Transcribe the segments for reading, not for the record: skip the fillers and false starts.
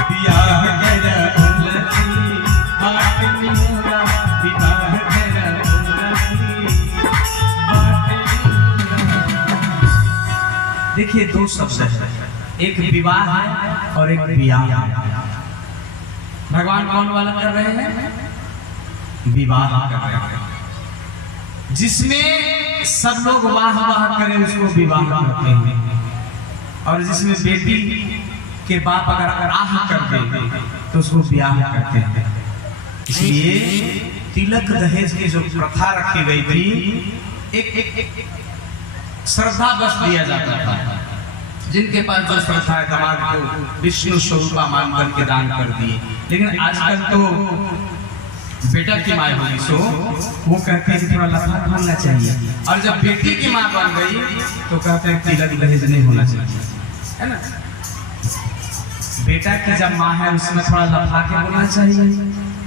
बियाह कर उलसी बाट निमोरा विवाह कर उलसी बाट निमोरा। देखिए दो शब्द है, एक विवाह है और एक बियाह। भगवान कौन वाला कर रहे हैं? विवाह कर रहे हैं, जिसमें सब लोग वाह वाह करें उसको विवाह करते हैं, और जिसमें बेटी के बाप अगर आह कर दे तो उसको ब्याह करते हैं। इसलिए तिलक दहेज की जो प्रथा रखी गई थी, एक श्रद्धा बस दिया जाता था। जिनके पास जो श्रद्धा है दामाद को विष्णु स्वरूपा मान करके दान कर दिए। लेकिन आजकल तो बेटा की माँ होगी सो वो कहते हैं कि थोड़ा लफा बनना चाहिए, और जब बेटी की माँ बन गई तो कहते हैं तिलक दहेज नहीं होना चाहिए, है ना। बेटा की जब माँ है उसमें थोड़ा लफा के होना चाहिए,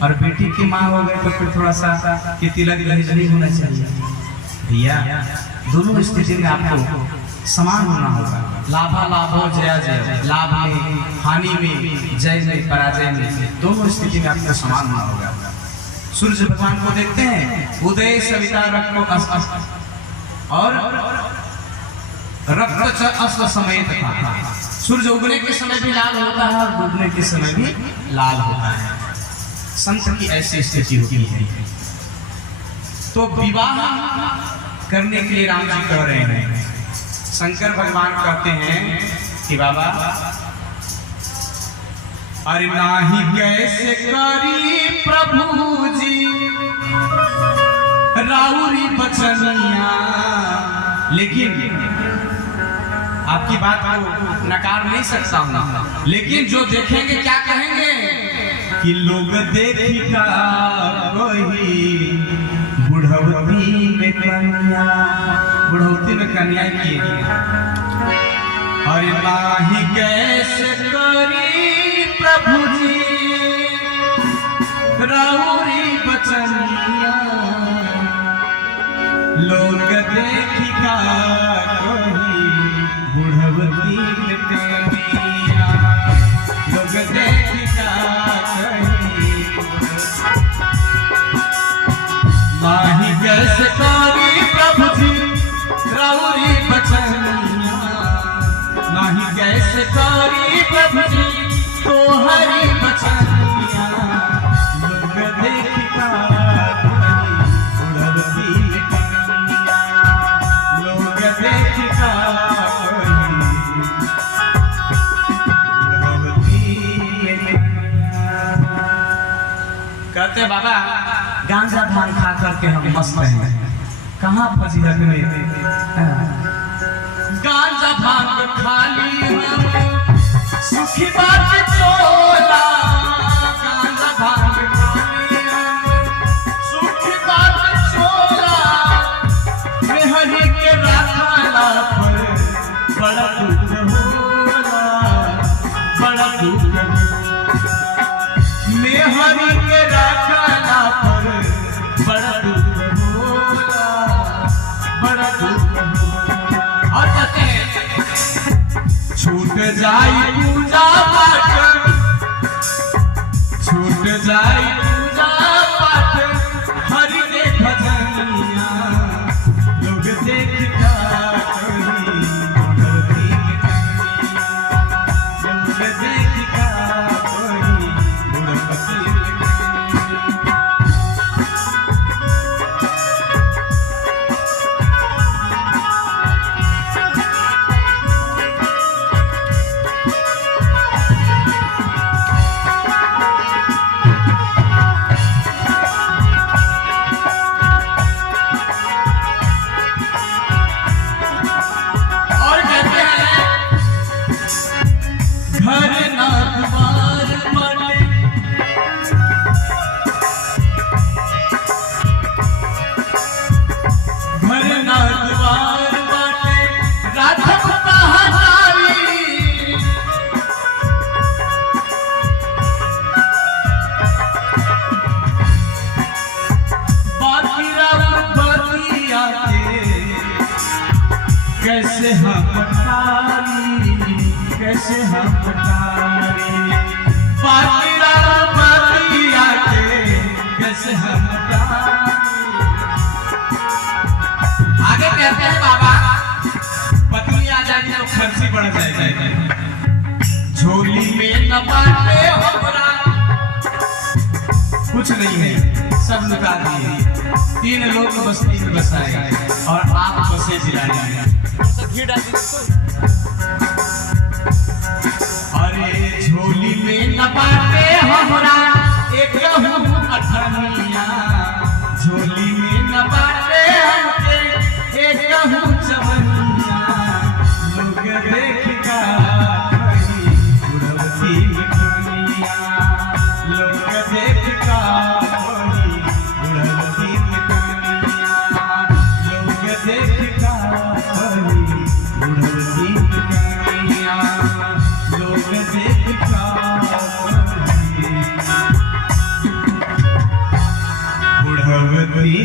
और बेटी की माँ हो गई तो फिर थोड़ा सा कि तिलक दहेज नहीं होना चाहिए। भैया दोनों स्थिति में आपको समान होना होगा। लाभा लाभो जया जय, लाभ में हानि में, जय में पराजय में, दोनों स्थिति में आपको समान होना होगा। सूर्य भगवान को देखते हैं, उदय सविता रक्त और रक्त अस्त समेत था। सूर्य उगने के समय भी लाल होता है और डूबने के समय भी लाल होता है। संत की ऐसी स्थिति होती है। तो विवाह करने के लिए राम जी कह रहे हैं। शंकर भगवान कहते हैं कि बाबा अरे नाही कैसे करी प्रभु जी राउरी बचनिया। लेकिन आपकी बात को नकार नहीं सकता हूं, लेकिन जो देखेंगे क्या कहेंगे कि लोग देखिका कोई बुढ़ौती में कन्या, बुढ़ौती में कन्या की। अरे नाही कैसे करी प्रभु जी राउरी बचनिया, लोग देखिका कोई बुढ़ौती में कन्या, लोग देखिका कोई नाही कैसे करी प्रभु जी राउरी बचनिया, नाही कैसे करी प्रभु जी तो हरी बचनिया, लोग देखिका बुढ़ौती में कन्या, लोग देखिका कहते बाबा गांजा भांग खा करके हम मस्त हैं, कहाँ फजीलत में गांजा भांग खा ली सुखी बात चोला, गांजा भांग खा ली सुखी बात चोला, मेहरी के राखला पर बड़ा दुख होला, बड़ा दुख मेहरी के राखला पर बड़ा दुख होला, बड़ा दुख होला। और कहते हैं छूट जाई पूजा पाठ, छूट जाई पूजा पाठ, हरि के भजनिया, लोग देखिका कोई बुढ़ौती में कन्या, लोग देखिका कोई बुढ़ौती में कन्या। कैसे हम पटारी, कैसे हम पटारी, बढ़ जाएगी। झोली में न बाटे हमरा, कुछ नहीं है, सब लुटा दिए। 3 लोग बस्ती में बसाए और आप बसे जिलाए। अरे झोली में न बाटे हमरा एक अठनिया, झोली में न बाटे हमके एक चवनिया। लोग देख का उड़वती दुनिया, लोग देख का उड़वती दुनिया, लोग देख का उड़वती दुनिया, लोग देख का उड़वती।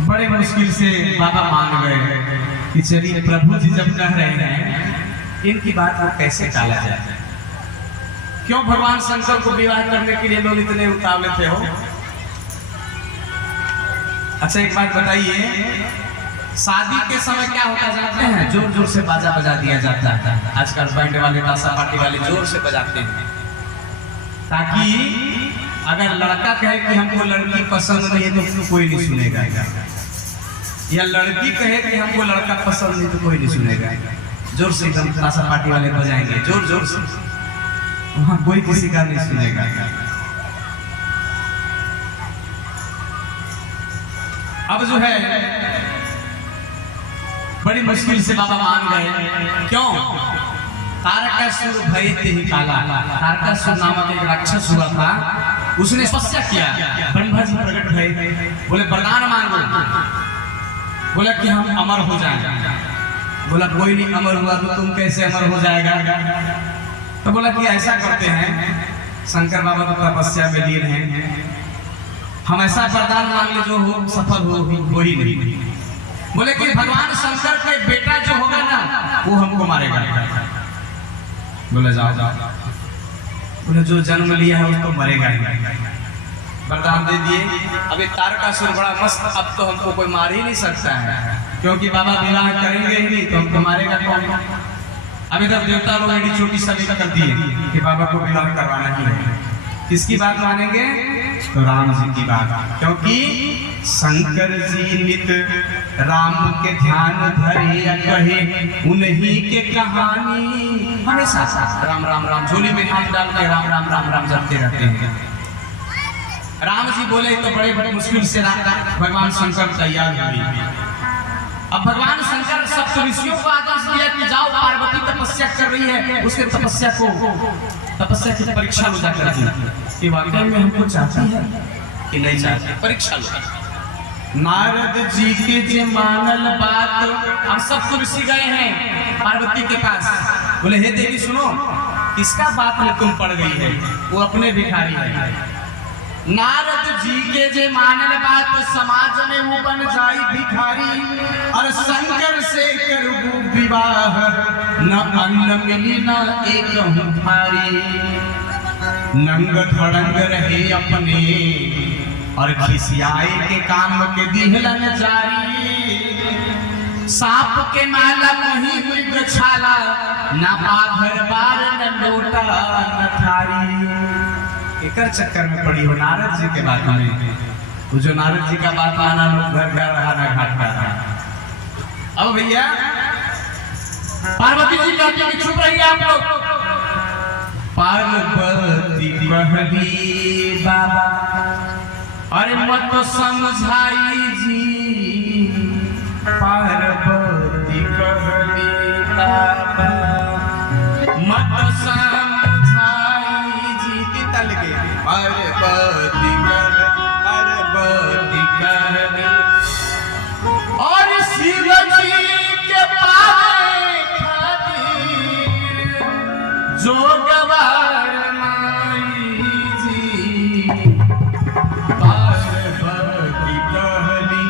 बड़े मुश्किल से बाबा मान गए कि चलिए प्रभु जी जब कह रहे हैं इनकी बात को कैसे टाला जाए। क्यों भगवान शंकर को विवाह करने के लिए लोग इतने उतावले थे हो? अच्छा एक बात बताइए, शादी के समय क्या होता जानते हैं? जोर जोर से बाजा बजा दिया जाता है। आजकल बैंड वाले ताशा पार्टी वाले जोर से बजाते हैं, ताकि अगर लड़का कहे कि हमको लड़की पसंद नहीं है तो कोई नहीं सुनेगा, या लड़की कहे कि हमको लड़का पसंद नहीं तो कोई नहीं सुनेगा। जोर से एकदम ताशा पार्टी वाले बजाएंगे, जोर जोर से, वहां कोई किसी का नहीं सुनेगा। अब जो है बड़ी मुश्किल से बाबा मान गए। क्यों? तारकासुर भय ते ही काला, तारकासुर नामक एक राक्षस हुआ था, उसने तपस्या किया। ब्रह्मा जी प्रकट भए, बोले वरदान मांगो। बोला कि हम अमर हो जाएंगे। बोला कोई नहीं अमर हुआ तो तुम कैसे अमर हो जाएगा? तो बोला कि ऐसा करते हैं, शंकर बाबा तो तपस्या में लीन हैं, हम ऐसा वरदान मांग ले जो हो सफल हो ही नहीं। बोले कि भगवान शंकर के बेटा जो होगा ना वो हमको मारेगा। बोले जाओ जाओ, बोले जो जन्म लिया है उसको मरेगा ही। वरदान दे दिए। अब एक तारकासुर बड़ा मस्त, अब तो हमको कोई मार ही नहीं सकता है, क्योंकि बाबा विवाह करेंगे ही नहीं तो हमको मारेगा कौन? अब इधर देवता लोग एडी छोटी सभी कर दिए कि बाबा को विवाह करवाना ही है। किसकी बात मानेंगे? तो राम जी की बात, क्योंकि शंकर जी नित राम के ध्यान धरे कहे उन्हीं के कहानी। हमेशा राम राम राम झोली में हाथ डाल के राम राम राम राम जपते रहते हैं। राम जी बोले तो बड़े बड़े मुश्किल से भगवान शंकर तैयार हुए। अब भगवान शंकर सब ऋषियों को आदेश दिया कि जाओ, पार्वती तपस्या कर रही है, उसके तपस्या की परीक्षा लो जाकर कि वाकई में हमको चाहती है कि नहीं चाहती, परीक्षा लो। नारद जी के जे मानल बात, हम सब ऋषि गए हैं पार्वती के पास, बोले हे देवी सुनो, किसका बात में तुम पड़ गई है? वो अपने भिखारी है। नारद जी के जे मानल बात, समाज में वो बन जाई भिखारी, और शंकर से करू विवाह, न अन्न मिली न एक भारी। नंग धड़ंग रहे अपने, और खिसियाई के काम के दिहलन जारी। सांप के माला नहीं मृग छाला, न बाघर बार न लोटा न थारी। एकर चक्कर में पड़ी हो नारद जी के बात में। वो जो नारद जी का बात माना लोग घर घर रहा ना घाट का रहा। अब भैया पार्वती जी कहती है कि चुप रहिए आप लोग। पार्वती कहली बाबा, अरे मत समझाई जी। पार्वती कहली बाबा, मत समझाई जी। तल के पार्वती कहली, और शिव जी के पावे खातिर जो गवार माई जी। पार्वती कहली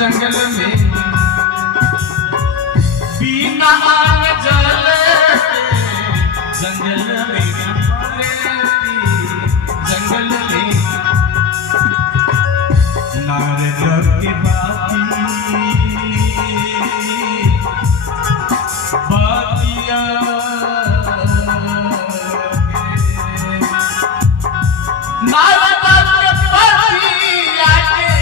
जंगल में बिना जल जंगल में जंगल में नारद के बातिया नारद के बातिया के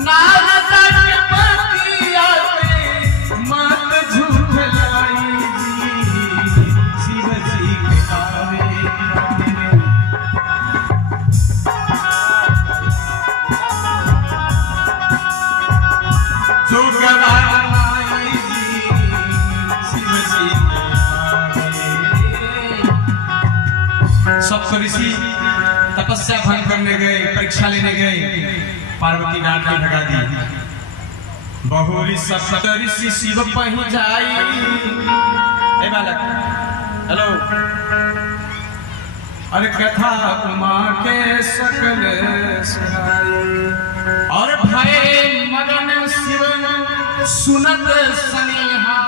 नारद के बातिया के मत झूठ लाई शिव जी के आवे जो गवाई शिव जी के आवे। सब ऋषि तपस्या भंग करने गए, परीक्षा लेने गए, पार्वती डांट के भगा दी। बहुरी सप्तऋषि शिव पहि जाई। ए बालक हेलो अरे कथा उमा के सकल सहाई और भय मगन शिव सुनत सनेहा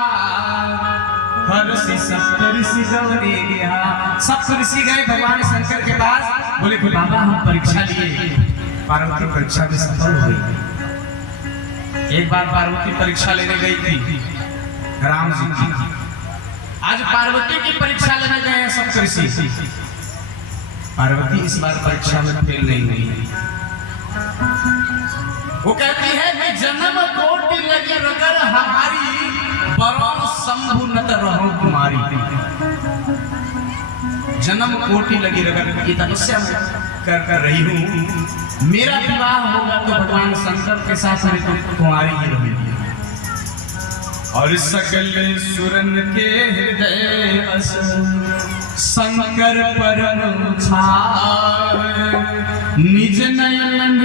हर ऋषि सप्तऋषि गौरी गया। सप्तऋषि गए भगवान शंकर के पास, बोले कि बाबा हम परीक्षा लिए, पार्वती परीक्षा में सफल हुई। एक बार पार्वती परीक्षा लेने गई थी राम जी की, आज पार्वती की परीक्षा लेने गए हैं सप्तऋषि। पार्वती इस बार परीक्षा में फेल नहीं हुई। वो कहती है कि जन्म कोटि लगी रगर हमारी बरों शंभु नत रहो कुमारी। जन्म कोटि लगी रगर की तपस्या कर रही हूँ, मेरा विवाह होगा तो भगवान शंकर के साथ में तो कुमारी ही रहेगी। और सकल सुरन के हृदय शंकर परम छावे निज नयन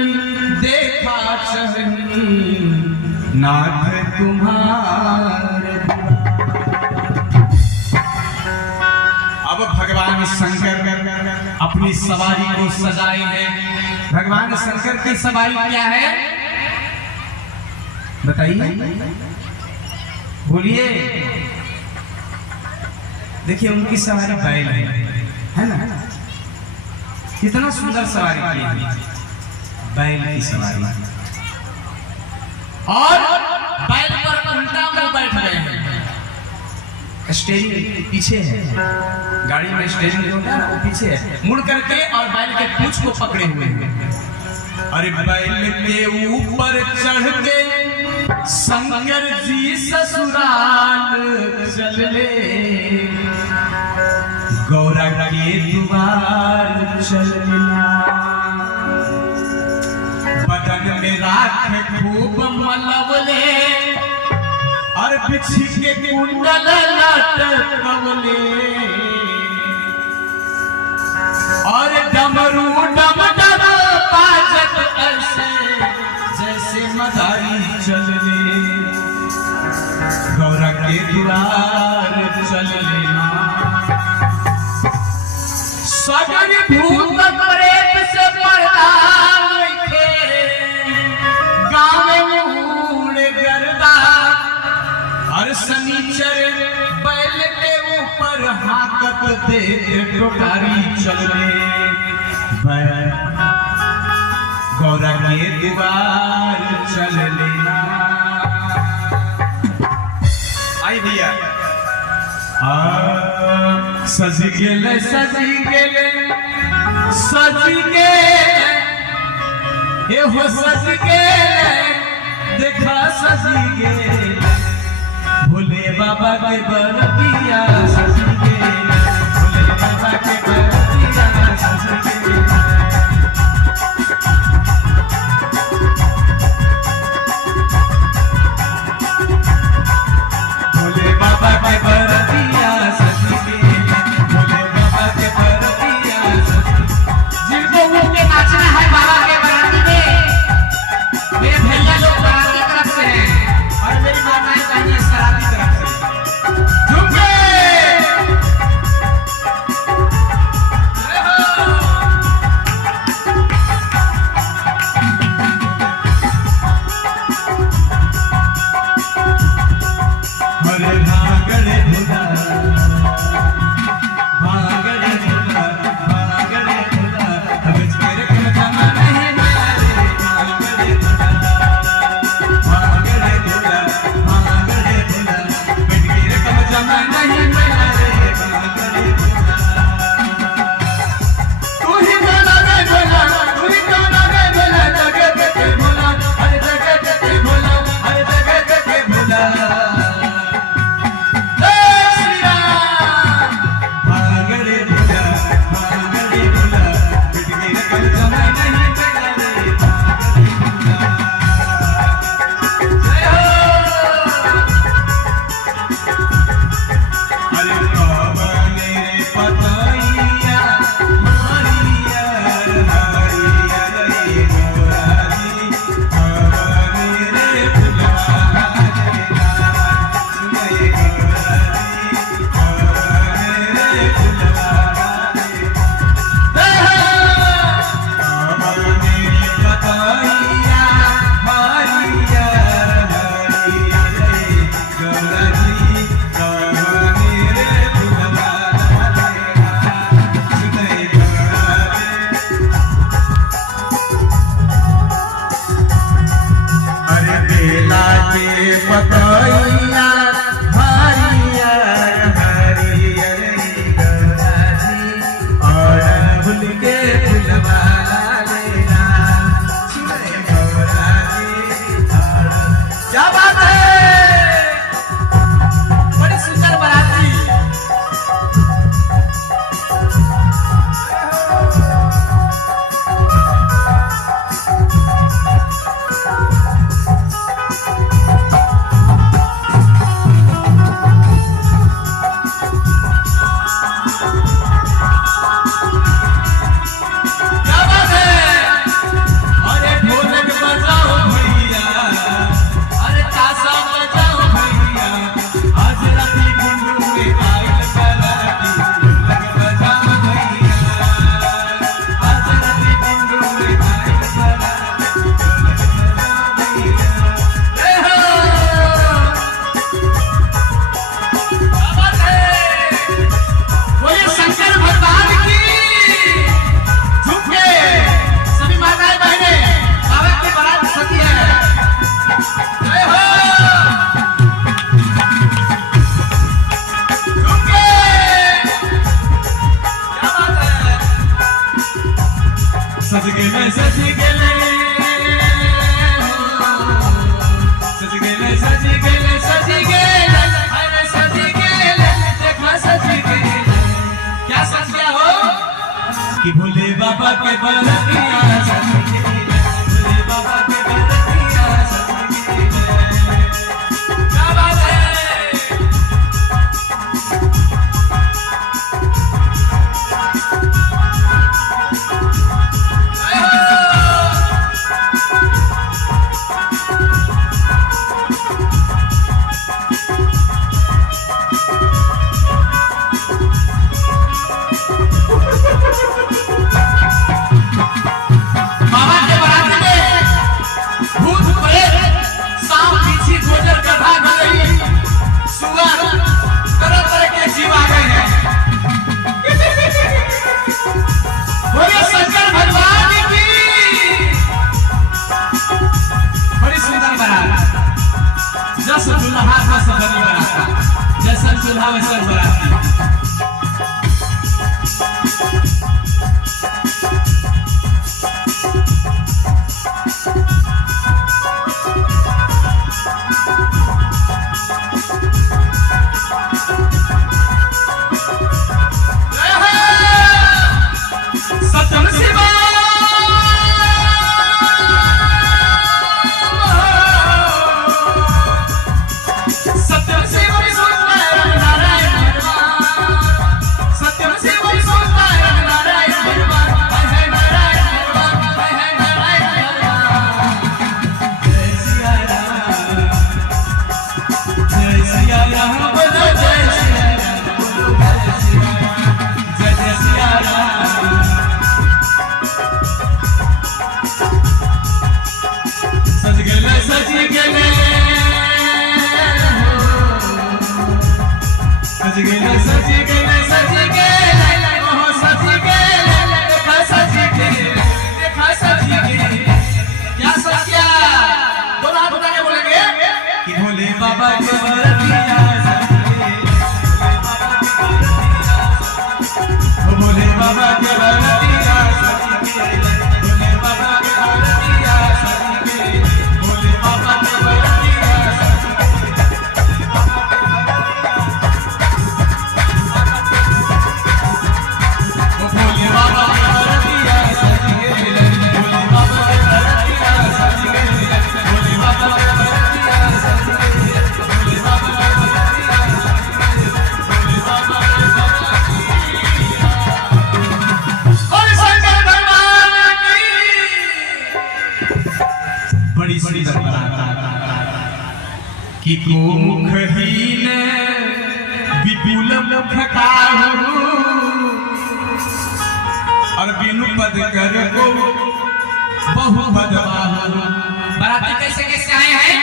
देखा चहनी नाथ तुम्हारे। अब भगवान शंकर अपनी सवारी को सजाए हैं। भगवान शंकर की सवारी क्या है बताइए, बोलिए। देखिए उनकी सवारी बैल है ना, कितना सुंदर सवारी की है बैल की सवारी। और बैल पर उल्टा मुंह बैठ गए हैं, स्टीयरिंग पीछे है, गाड़ी में स्टीयरिंग होता है ना वो पीछे है, मुड़ करके और बैल के पूंछ को पकड़े हुए हैं। अरे बैल के ऊपर चढ़ के शंकर जी ससुराल चले, गौरा के द्वार चलना, बदन में राख खूब मलवले और बिछी के कुंडल लटकवले और डमरू डम डम बाजत ऐसे जैसे मदारी चलने, गौरा के द्वार चलने। सगन भूत प्रेत से पर्दा लेके गाँव में उड़े गर्दा और शनिचर बैल के ऊपर हाकत दे टोकारी चलने, गौरा के द्वार चल लेना। आई भैया सज गेले सजी गेले सजी गेले ये हो सज गेले देखा सजी गेले भोले बाबा के बरतिया सजी गेले, भोले बाबा के बरतिया सजी गेले। भोले बाबा के बरतिया सजी गेले, भोले बाबा के बरतिया सजी। जिनको उनके नाचना है बाबा के बराती में, मेरे भैया लोग बराती तरफ से हैं और मेरी माताएं कहीं शराबी तरफ से। झुके बुलावे सब बराती। सत्यम शिवा बाबा के बरतिया भोले बाबा के बरतिया भोले बाबा के बरतिया भोले बाबा के बरतिया भोले बाबा के बरतिया भोले बाबा के बरतिया भोले बाबा के बड़ी सुंदर कि को मुखहीन विपुल मुख काहू और बिनु पद कर को बहु पदवाहू। बराती कैसे कैसे आए हैं?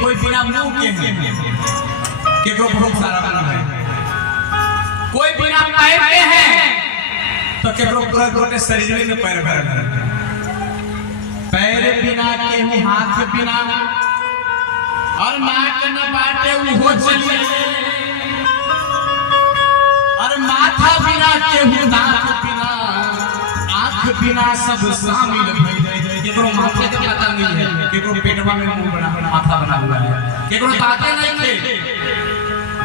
कोई बिना मुंह के केकरो बहुत सारा बना है, कोई बिना पैर के है तो केकरो पूरा गोटे शरीर में पैर भर है। पैर बिना केहू हाथ बिना और नाक न बाटे उहो चले और माथा बिना केहू नाक बिना आंख बिना सब शामिल भइल। केकरो माथे के पता नहीं है, केकरो पेटवा में मुंह बना माथा बना हुआ है, केकरो ताते नहीं थे।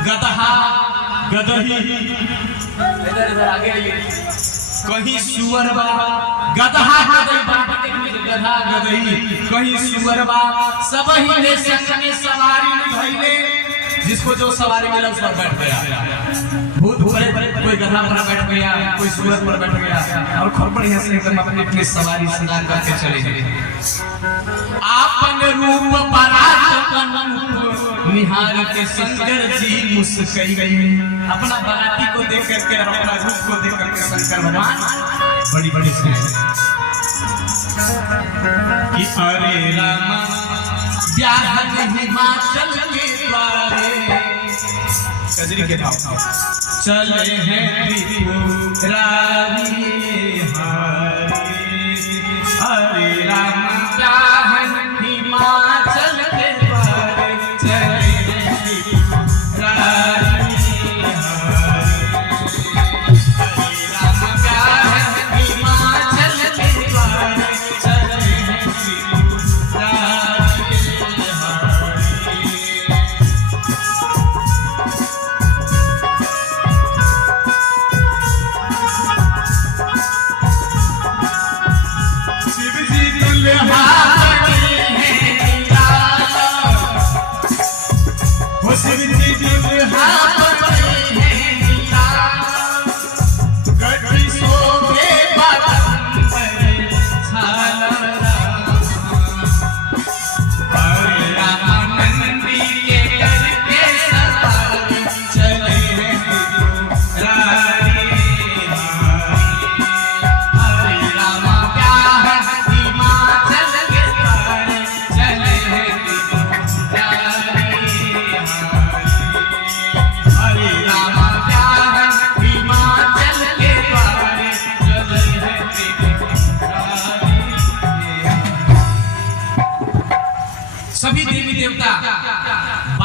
गदहा गदही इधर इधर आगे कहीं सुअर बा गदहा गधा गदही कहीं सुअर बा सब ही ने संग में सवारी भइले। जिसको जो सवारी मिला उस पर बैठ गया। भूत बड़े बड़े कोई गधा पर बैठ गया, कोई सुअर पर बैठ गया और खूब बढ़िया से एकदम अपनी अपनी सवारी सजा करके चले गए। आपन रूप परात निहार के शंकर जी मुस्कुराई गई। अपना बराती को देख करके और अपना रूप को देख करके शंकर भगवान बड़ी बड़ी कि अरे रामा ब्याह हिमाचल के द्वारे कजरी के भाव चले हैं त्रिपुरारी हरे। हरे राम ब्याह हिमाचल के द्वारे चले हैं त्रिपुरारी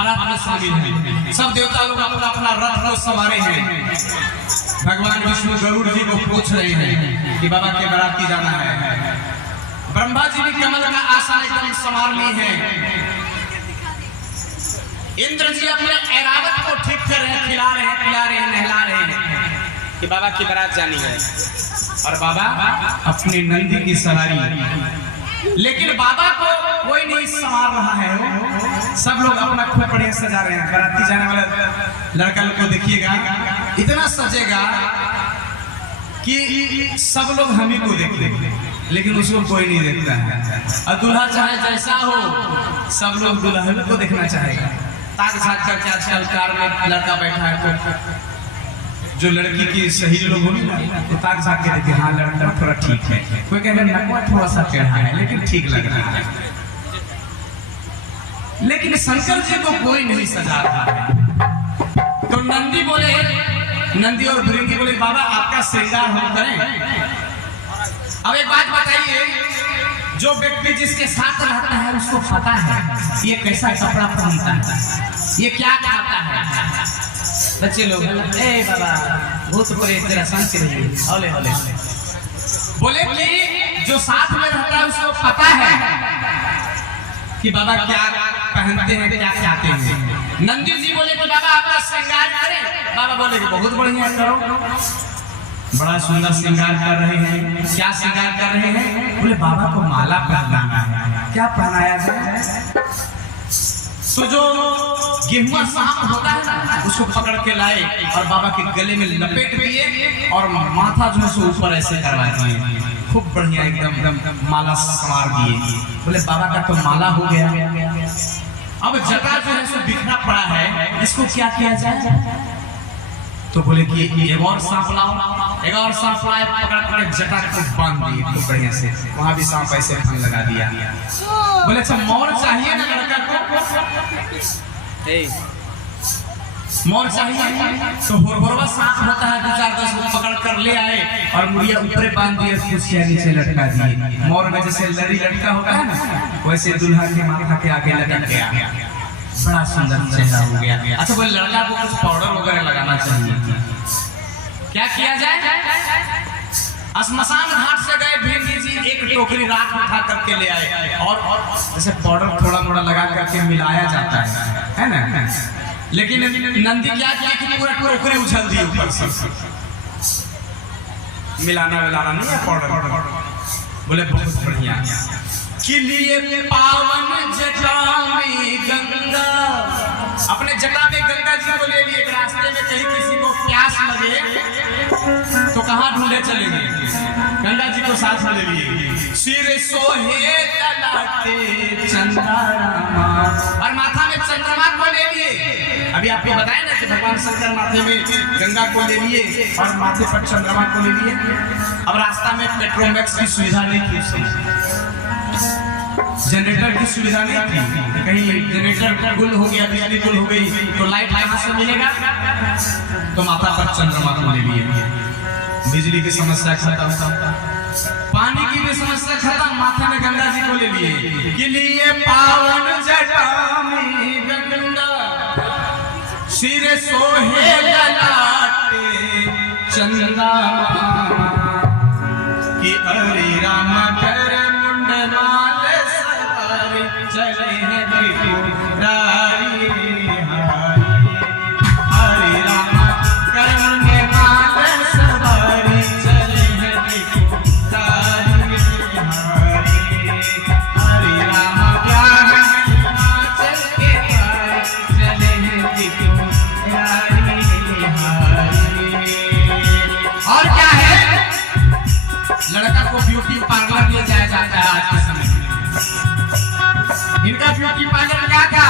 बारात में शामिल हैं। सब देवता लोग अपना अपना रथ को सवारे हैं। भगवान विष्णु गरुड़ जी को पूछ रहे हैं कि बाबा के बाराती जाना है। ब्रह्मा जी भी कमल का आसन एकदम संवार ली है। इंद्र जी अपने ऐरावत को ठीक कर रहे हैं, खिला रहे हैं, पिला रहे हैं, नहला रहे हैं कि बाबा की बारात जानी है। और बाबा अपनी नंदी की सवारी, लेकिन बाबा को कोई नहीं संवार रहा है। सब लोग अपना खूब बढ़िया सजा रहे हैं। बाराती जाने वाला लड़का लोग को देखिएगा, इतना सजेगा कि सब लोग हम ही को देखेंगे, लेकिन उसको कोई नहीं देखता है। और दूल्हा चाहे जैसा हो, सब लोग दुल्हन को देखना चाहेगा। ताक झाक करके आजकल कार में लड़का बैठा है, जो लड़की की सही लोग होंगे ना, तो ताक झाक के देखे, हाँ लड़का थोड़ा ठीक है। कोई कह रहा है थोड़ा सा टेढ़ा है, लेकिन ठीक लग रहा है। लेकिन शंकर जी को कोई नहीं सजा रहा है। तो नंदी बोले, नंदी और भृंगी बोले, बाबा आपका श्रृंगार हम करें। अब एक बात बताइए, जो व्यक्ति जिसके साथ रहता है उसको पता है ये कैसा कपड़ा पहनता है, ये क्या खाता है। बच्चे लोग ए बाबा भूत प्रेत तेरा शांति रहिए, हौले हौले बोले कि जो साथ में रहता है उसको पता है कि बाबा क्या पहनते हैं, क्या खाते हैं। नंदी जी बोले कि बाबा आपका श्रृंगार करें। बाबा बोले कि बहुत बढ़िया करो। बड़ा सुंदर श्रृंगार कर रहे हैं। क्या श्रृंगार कर रहे हैं? बोले बाबा को माला पहनाना है। क्या पहनाया जाए? तो जो गेहुआ सांप होता है ना, उसको पकड़ के लाए और बाबा के गले में लपेट दिए और माथा जो है सो ऊपर ऐसे करवा दिए। खूब बढ़िया एकदम माला संवार दिए। बोले बाबा का तो माला हो गया। अब जटा जो है सो बिखरा पड़ा है, इसको क्या किया जाए? तो बोले कि एक और सांप लाओ, एक और सांप लाए, पकड़ पकड़ जटा को बांध दिए खूब बढ़िया से। वहां भी सांप ऐसे फन लगा दिया। बोले अच्छा मोर चाहिए ना लड़का को, मोर चाहिए। तो होरबोरवा सांप होता है, 2-4-10 को पकड़ कर ले आए और मुड़िया ऊपर बांध दिए, कुर्सिया नीचे लटका दिए। मोर में जैसे लड़ी लटका होता है ना, वैसे दुल्हा के माथा के आगे लटक गया। बड़ा सुंदर चेहरा हो गया। अच्छा बोले लड़का को कुछ पाउडर वगैरह लगाना चाहिए, क्या किया जाए? श्मशान घाट से गए भृंगी जी, एक टोकरी राख उठा करके ले आए और जैसे पाउडर थोड़ा थोड़ा लगा करके मिलाया जाता है ना। लेकिन नंदी क्या किया कि पूरा टोकरी उछल दी ऊपर से। मिलाना मिलाना नहीं है पाउडर। बोले बहुत बढ़िया। कि लिए पावन जटा में गंगा, अपने जटा में गंगा जी को ले लिए। रास्ते में कहीं किसी को प्यास लगे तो कहाँ ढूंढे चलेंगे? गंगा जी को साथ में ले लिए। सिर सोहे ललाटे चंद्रमा, और माथा में चंद्रमा को ले लिए। अभी आपको बताया ना कि भगवान शंकर माथे में गंगा को ले लिए और माथे पर चंद्रमा को ले लिए। अब रास्ता में पेट्रोमैक्स की सुविधा नहीं थी, जनरेटर की सुविधा नहीं थी। कहीं जनरेटर गुल हो गया, बिजली गुल हो गई तो लाइट कहाँ से मिलेगा? तो माथा पर चंद्रमा को ले लिए। बिजली की समस्या खत्म, पानी की भी समस्या खत्म, माथे में गंगा जी को ले लिए। कि लिए पावन जटा में गंगा, सिर सोहे ललाटे चंद्रमा, कि हरे राम कर मुंडमाल चले हैं त्रिपुरारी हरे। हरे राम करने वाले सवारी चले हैं त्रिपुरारी हरे। हरे राम प्यार हिमाचल के पार चले हैं त्रिपुरारी हरे। और क्या है? लड़का को ब्यूटी पार्लर ले जाया जाता है आज के समय में। इनका ब्यूटी पार्लर क्या था?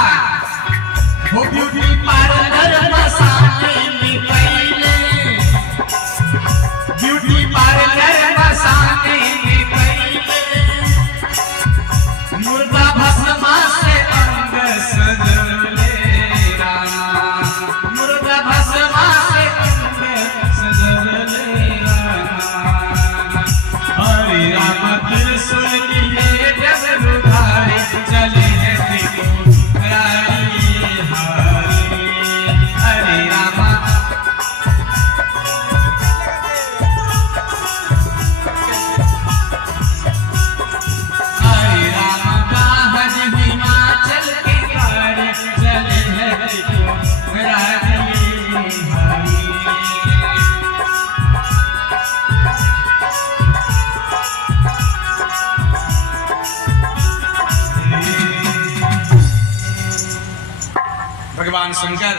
भगवान शंकर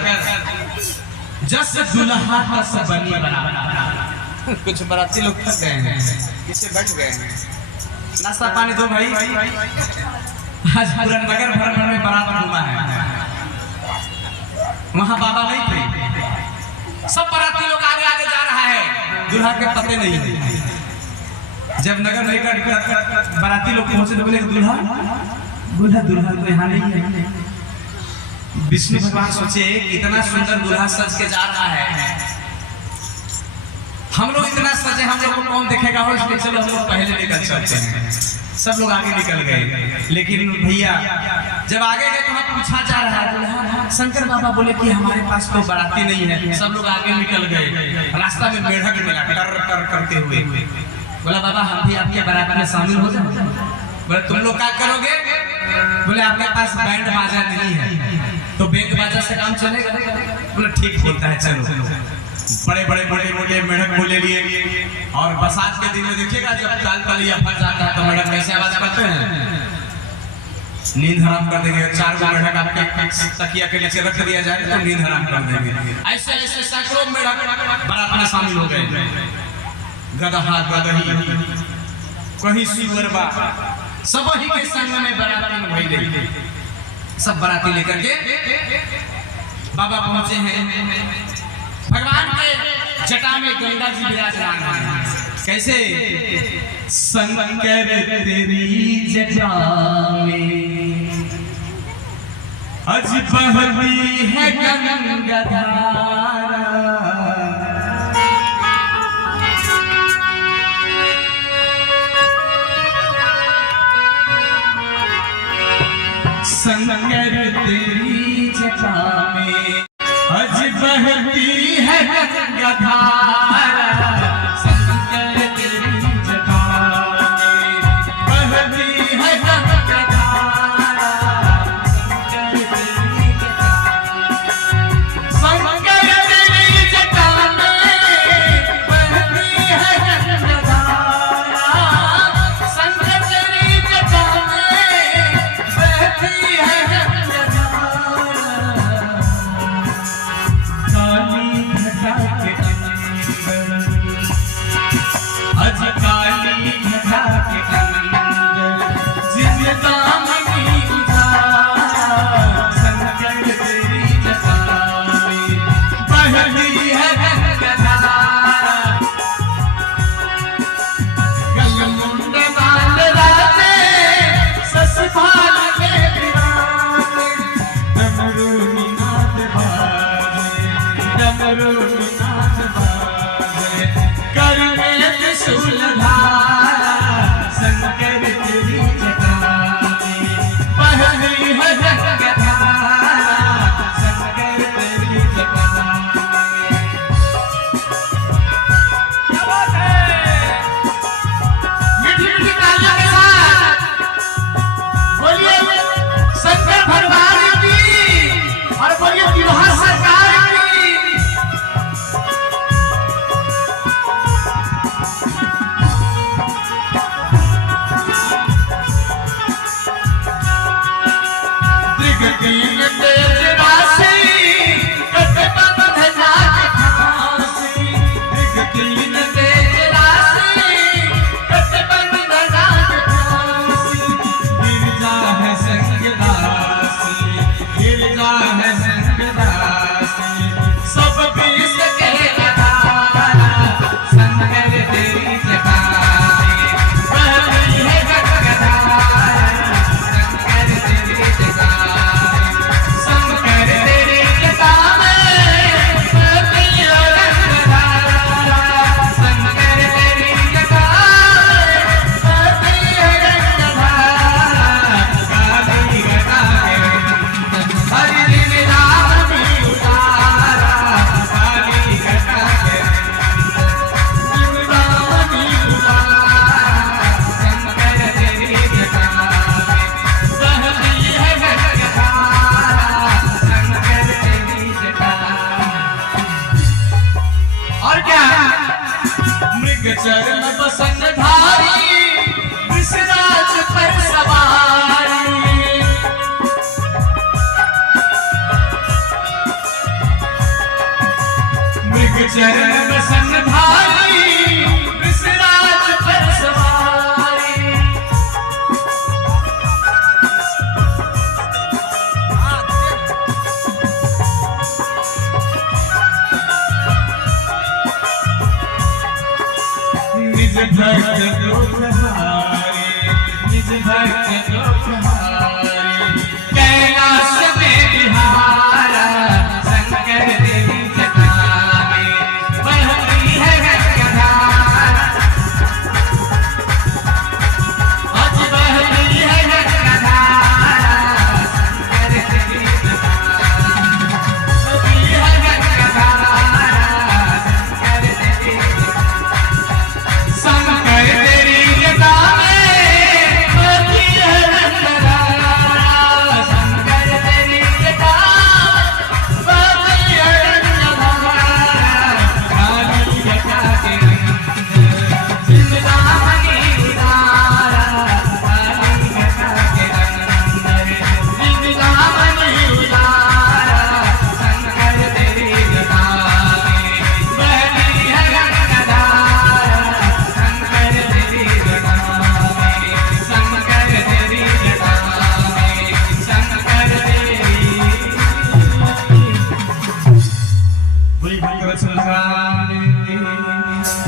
जस दुल्हा तस बनी बना। कुछ बराती लोग थक गए हैं, किसे बैठ गए हैं, नाश्ता पानी दो भाई। आज पूरा नगर भर में बारात घूमा है, वहां बाबा नहीं थे, सब बराती लोग आगे आगे जा रहा है, दुल्हा के पते नहीं है। जब नगर निकट बराती लोग पहुंचे तो बोले दुल्हा बोला दुल्हा तो यहाँ नहीं है। विष्णु भगवान सोचे इतना सुंदर दुल्हा सज के जा रहा है, हम लोग इतना सजे, हम लोग को कौन देखेगा, और इसलिए चलो हम लोग पहले निकल चलते हैं। सब लोग आगे निकल गए, लेकिन भैया जब आगे गए तो वहाँ पूछा जा रहा है, शंकर बाबा बोले कि हमारे पास तो बाराती नहीं है। सब लोग आगे निकल गए, रास्ता में मेढक मिला टर टर करते हुए। बोला बाबा हम भी आपके बारात में शामिल हो जाए। बोले तुम लोग क्या करोगे? बोले आपके पास बैंड बाजा नहीं है, तो बैंड बाजा से काम चलेगा? बोले ठीक होता है, चलो। बड़े बड़े मोटे मोटे मेढक को ले लिए, और बरसात के दिन में देखिएगा जब ताल तलिया फट जाता है तो मेढक कैसे आवाज करते हैं, नींद हराम कर देंगे। 4 गो मेढक आपके तकिया के नीचे रख दिया जाए तो नींद हराम कर देंगे। ऐसे ऐसे सैकड़ों मेढक बारात में शामिल हो गए। गदहा गदही कहीं सुअरबा सब ही के संग में बाराती में भई गई। सब बाराती लेकर के बाबा पहुंचे हैं। भगवान के जटा में गंगा जी विराजमान हैं। कैसे? शंकर तेरी जटा में अज बहती है गंगा धारा, शंकर तेरी जटा में अज बहती है गंगा धारा, शंकर तेरी जटा में बहती है गंगा धारा, शंकर तेरी जटा में बहती है गंगा धारा, शंकर तेरी जटा में बहती है गंगा धारा। काली घटा के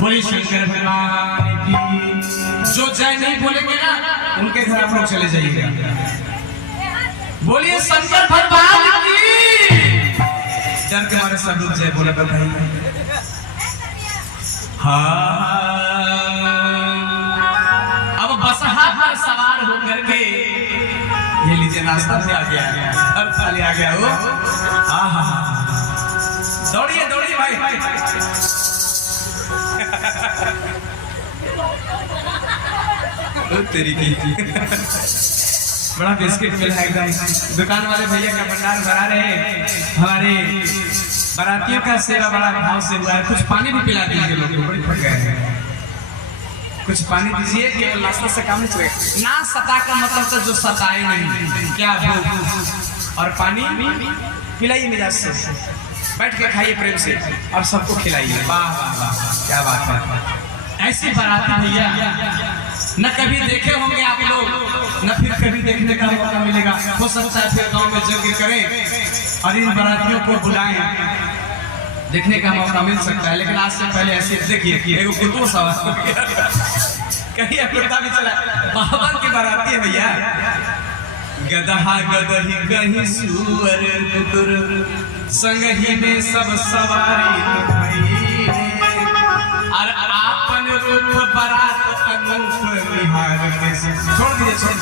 बोली शंकर भगवान की। जो जय नहीं बोलेंगे ना उनके घर आप लोग चले जाइएगा। बोलिए शंकर भगवान की। डर के हमारे सब लोग जय बोले भाई। हाँ अब बसहा पर सवार होकर के ये लीजिए नाश्ता भी आ गया और थाली आ गया। वो दौड़िए दौड़िए भाई। तेरी की बड़ा बिस्किट मिला है एकदम। दुकान वाले भैया का भंडार भरा रहे। हमारे बारातियों का सेवा बड़ा भाव से हुआ है। कुछ पानी भी पिला दीजिए, लोग बड़े फट गए हैं। कुछ पानी दीजिए, केवल नाश्ता से काम नहीं चलेगा। ना सता का मतलब तो जो सताए नहीं, क्या भूख और पानी पिलाइए मिजाज से। बैठ के खाइए प्रेम से और सबको खिलाइए। वाह वाह वाह क्या बात है। ऐसे बाराती भैया न कभी देखे होंगे आप लोग, न फिर कभी देखने का मौका मिलेगा। हो सकता है फिर गांव में जगह करें और इन बारातियों को बुलाएं, देखने का मौका मिल सकता है। लेकिन आज से पहले ऐसे देखिए एगो कुतुब सवाल कहीं कुत्ता भी चला। बावन की बाराती है भैया। गदहा गदही कहीं सुअर कुकुर संगही में सब सवारी और आपन रूप बारात अनूप निहार के। छोड़ दीजिए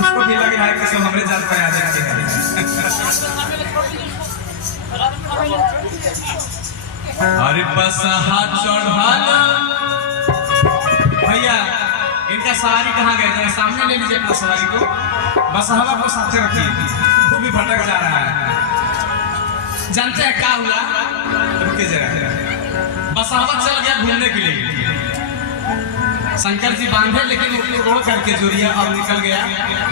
उसको भी लग रहा है कि सब हमारे जात पर आ जाते हैं। अरे बसहा चढ़ाना भैया। इनका सवारी कहाँ गए? जरा सामने ले लीजिए अपना सवारी को। बसहवा को साथ रखिए, वो भी भटक जा रहा है। जानते हैं क्या हुआ? रुके जरा। बसहवा चल गया घूमने के लिए। शंकर जी बांधे लेकिन तोड़ करके जोड़िया और निकल गया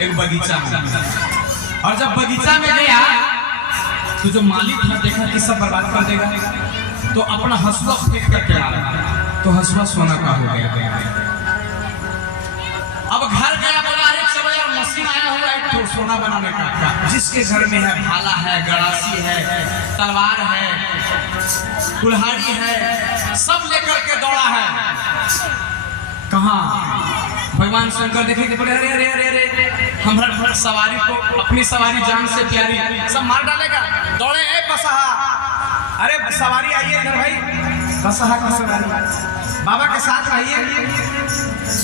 एक बगीचा में। और जब बगीचा में गया तो जो मालिक था देखा कि सब बर्बाद कर देगा, तो अपना हसुआ फेंक करके आया। तो हसुआ सोना का हो गया। अब घर गया, बोला अरे चलो यार मशीन आया हुआ है तो सोना बनाने का। जिसके घर में है भाला है, गड़ासी है, तलवार है, कुल्हाड़ी है, सब लेकर के दौड़ा है। कहाँ भगवान शंकर देखे कि बोले अरे अरे अरे अरे हमारा सवारी को, अपनी सवारी जान से प्यारी, सब मार डालेगा। दौड़े ए बसहा, अरे सवारी आइए इधर भाई। बसहा का सवारी बाबा के साथ आइए।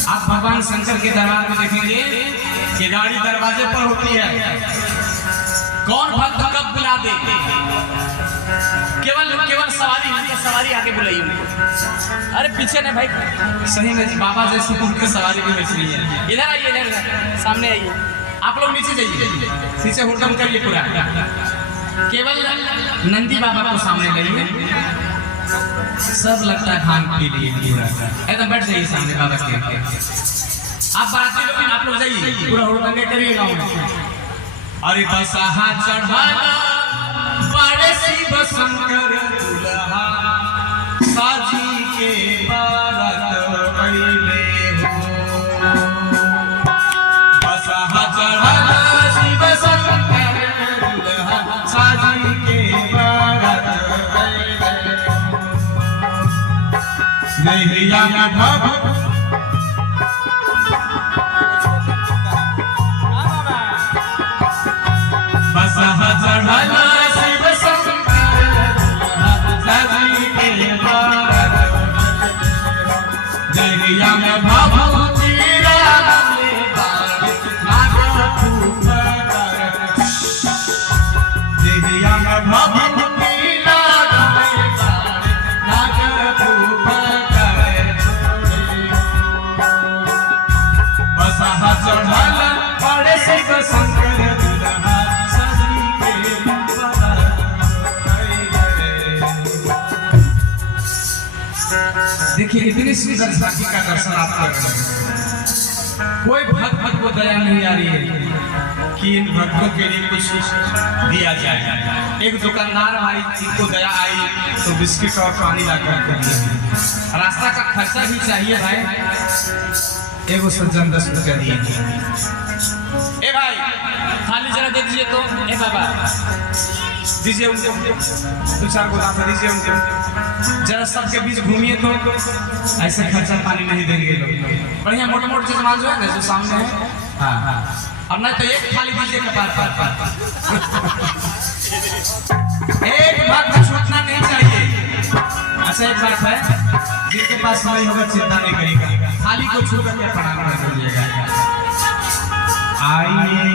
आप भगवान शंकर के दरबार में देखेंगे कि गाड़ी दरवाजे पर होती है। कौन भक्त कब बुला दे, केवल केवल सवारी नहीं, सवारी आगे बुलाइए उनको। अरे पीछे नहीं भाई, सही में बाबा जैसी उनकी सवारी भी वैसी है। इधर आइए, इधर सामने आइए। आप लोग नीचे जाइए, नीचे हुड़दम करिए पूरा। केवल नंदी बाबा को सामने लाइए। सब लगता है खान पी लिए पूरा। एकदम बैठ जाइए सामने बाबा के। आप बाराती लोग, आप लोग जाइए पूरा हुड़दम करिए गाँव में। अरे बसहा चढ़ाना बड़े शिव शंकर दुल्हा साजी के बारात अइले हो। बसहा चढ़ाना शिव शंकर दुल्हा साजी के बारात अइले हो। नैया में भव शिव शंकर दुल्हा सजी के देखिए इतनी सुंदर झांकी का दर्शन आप कर रहे हैं। कोई भक्त को दया नहीं आ रही है कि इन भक्तों के लिए कुछ दिया जाए। एक दुकानदार भाई जिनको दया आई तो बिस्किट और पानी ला कर दिए। रास्ता का खर्चा भी चाहिए भाई। एगो सज्जन 10 रुपया दिए। ए भाई खाली जरा दे दीजिए तो। ए बाबा दीजिए उनको 2-4 को दाम दीजिए उनको। जरा सबके बीच घूमिए तो ऐसे खर्चा पानी नहीं देंगे लोग। बढ़िया मोटे मोटे सामान जो है ना जो सामने है। हाँ अब नहीं तो एक थाली दीजिए कपार पर। एक बात का छूटना नहीं चाहिए। अच्छा एक बात है जिनके पास नहीं होगा चिंता नहीं करेगा। थाली को छू करके प्रणाम कर दीजिएगा। आइए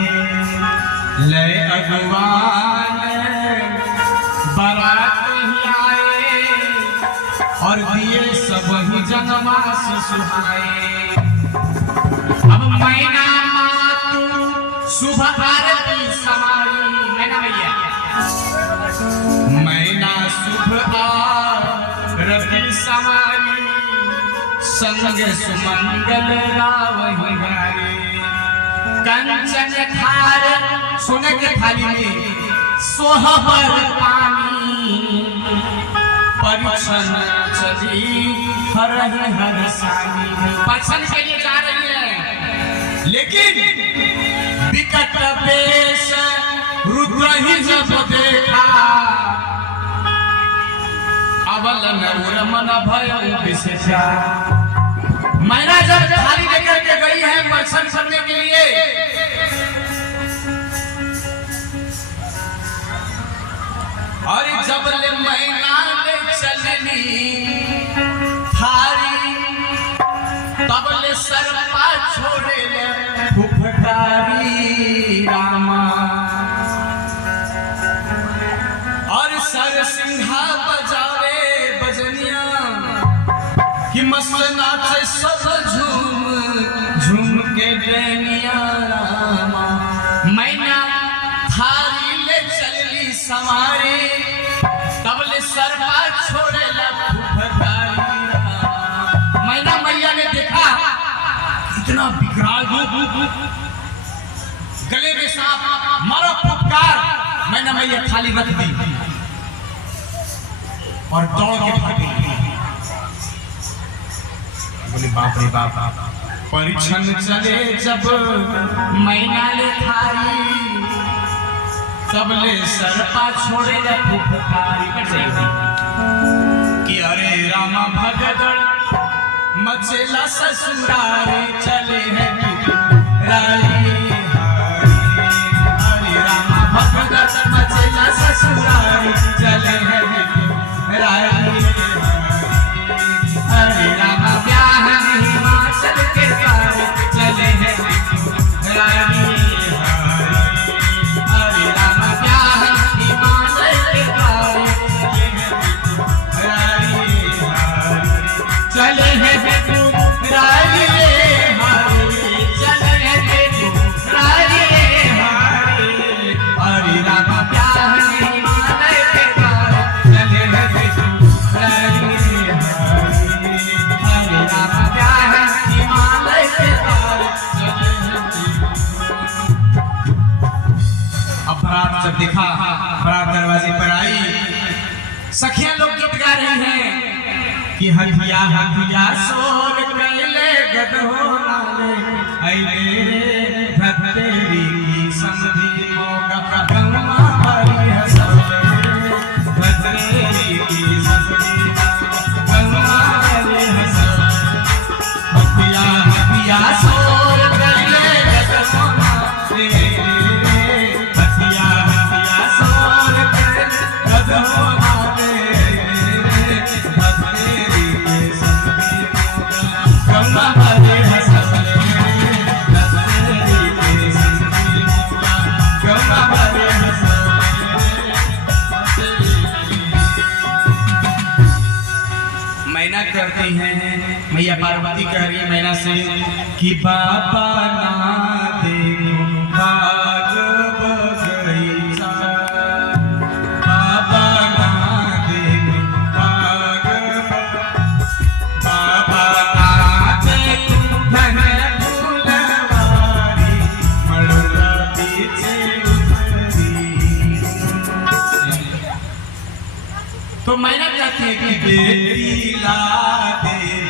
ले अगवान बारात आए और दिए सब ही जनमा सुहाए। अब मैना मातू शुभ आरती समाई। मैना भैया मैना शुभ आरती समाई संग सुमंगल रावहि गारी। कंचन थार सोने के थाली में सोहबर पानी परिछन चली हर सानी। परिछन के लिए जा रही है लेकिन विकट वेश रुद्र ही जब देखा अवल नर मन भय विशेषा। मैना जब थाली लेकर के गई है परिछन करने के लिए और जब ले मैना ले चलनी थारी तब ले सरपा छोड़े ले फुफकारी रामा। और सर सिंहा बजावे बजनिया कि मस्त नाचे सब झूम झूम के बेनिया रामा। मैना थारी ले चलली सवारी तबले सरपा छोड़े मैना मैया ने देखा इतना विकराल रूप गले में सांप मारो फुफकार। मैना मैया थाली रख दी और दौड़ के भागी। बोले बाप रे बाप। परिछन चले जब मैना ले थारी सबले सरपा छोड़े फुफकारी कि अरे रामा भगदड़ मचेला ससुरारे चले हैं रानी। अरे रामा भगदड़ मचेला ससुरारे चले हैं रानी। अरे रामा ब्याह हिमाचल के पार चले हैं रानी। चले हैं रानी चले हैं रानी। अरे रामा प्यार हिमालय के पार चले हैं रानी। अरे रामा प्यार हिमालय के पार चले हैं। अपराध जब देखा अपराध दरवाजे पर आई सखियां लोग गीत गा रही हैं कि हथिया हथिया सोर कैले गदहो नाले आइले धतेरी की समधी मोगा गंगा भरी हसले। धतेरी की समधी गंगा भरी हसले। हथिया हथिया सोर कैले गदहो नाले। हथिया हथिया सोर कैले गदहो नाले। मैना करती हैं मैया पार्वती कह रही है मैना से कि बाबा ना दे कहती है कि बेटी ला दे